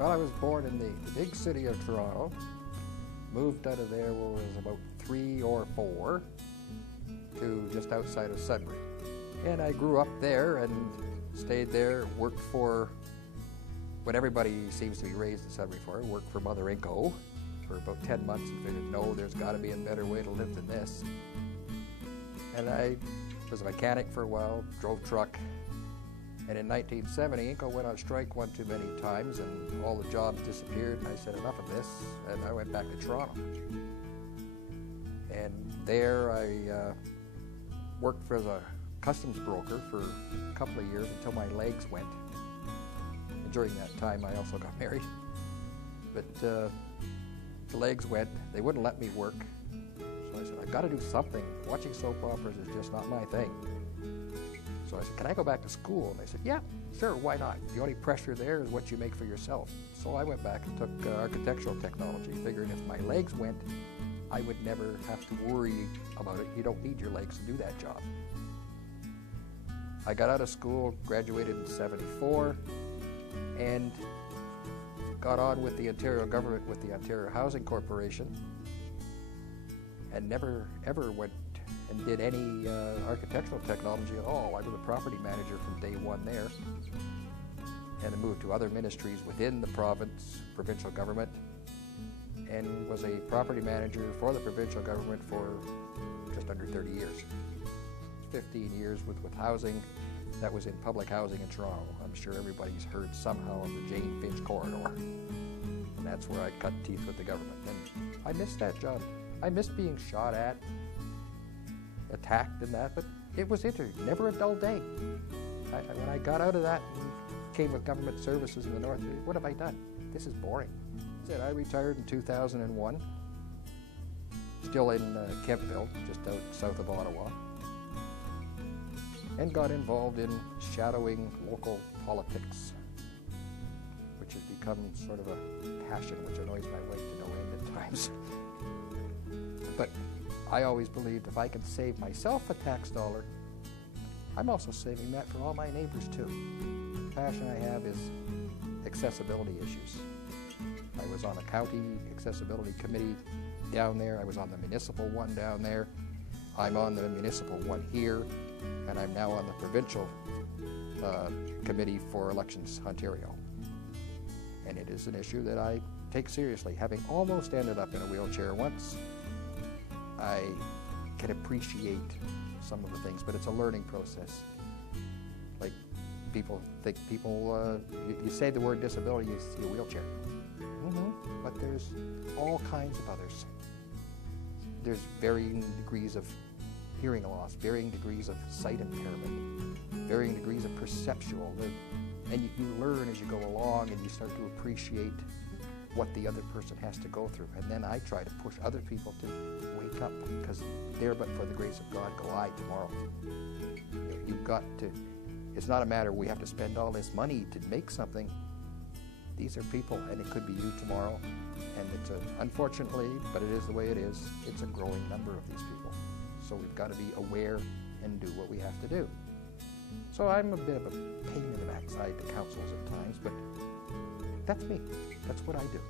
Well, I was born in the big city of Toronto, moved out of there when I was about 3 or 4 to just outside of Sudbury. And I grew up there and stayed there, worked for what everybody seems to be raised in Sudbury for, worked for Mother Inco for about 10 months and figured, no, there's got to be a better way to live than this. And I was a mechanic for a while, drove truck. And in 1970, Inco went on strike one too many times and all the jobs disappeared, and I said enough of this, and I went back to Toronto. And there I worked for the customs broker for a couple of years until my legs went. And during that time I also got married. But the legs went, they wouldn't let me work. So I said, I've got to do something. Watching soap operas is just not my thing. So I said, can I go back to school? And they said, yeah, sure, why not? The only pressure there is what you make for yourself. So I went back and took architectural technology, figuring if my legs went, I would never have to worry about it. You don't need your legs to do that job. I got out of school, graduated in '74, and got on with the Ontario government, with the Ontario Housing Corporation, and never ever went and did any architectural technology at all. I was a property manager from day one there, and I moved to other ministries within the provincial government, and was a property manager for the provincial government for just under 30 years. 15 years with housing. That was in public housing in Toronto. I'm sure everybody's heard somehow of the Jane Finch corridor. And that's where I cut teeth with the government. And I missed that job. I missed being shot at, attacked and that, but it was interesting. Never a dull day. When I got out of that and came with government services in the north, what have I done? This is boring. I retired in 2001, still in Kemptville, just out south of Ottawa, and got involved in shadowing local politics, which has become sort of a passion which annoys my wife to no end at times. But I always believed if I can save myself a tax dollar, I'm also saving that for all my neighbors too. The passion I have is accessibility issues. I was on a county accessibility committee down there. I was on the municipal one down there. I'm on the municipal one here, and I'm now on the provincial committee for Elections Ontario. And it is an issue that I take seriously. Having almost ended up in a wheelchair once, I can appreciate some of the things, but it's a learning process. Like people think you say the word disability, you see a wheelchair. But there's all kinds of others. There's varying degrees of hearing loss, varying degrees of sight impairment, varying degrees of perceptual. And you learn as you go along, and you start to appreciate what the other person has to go through. And then I try to push other people to wake up, because there but for the grace of God go I tomorrow. You've got to, it's not a matter we have to spend all this money to make something. These are people, and it could be you tomorrow. And it's unfortunately, but it is the way it is, it's a growing number of these people. So we've got to be aware and do what we have to do. So I'm a bit of a pain in the backside to councils at times, but that's me. That's what I do.